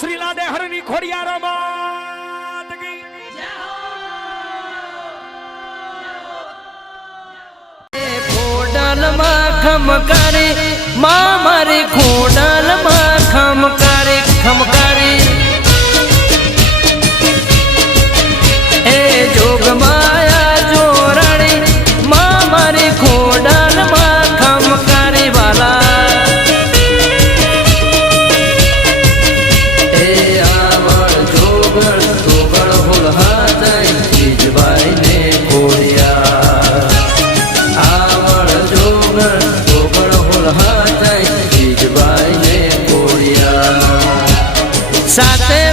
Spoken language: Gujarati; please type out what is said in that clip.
શ્રી લાદે હરની ખોડિયાર માત કી ખોડલ માં ખમકારી માં મારી ખોડલ માં ખમકારી ખમકારી એ જોગ માયા જોરાણી માં મારી ખોડલ માં ખમકારી વાલા એ આવળ જોગળ જોગળ હોલ હાથઈ જીજબાઈ ને ખોડિયા સાથે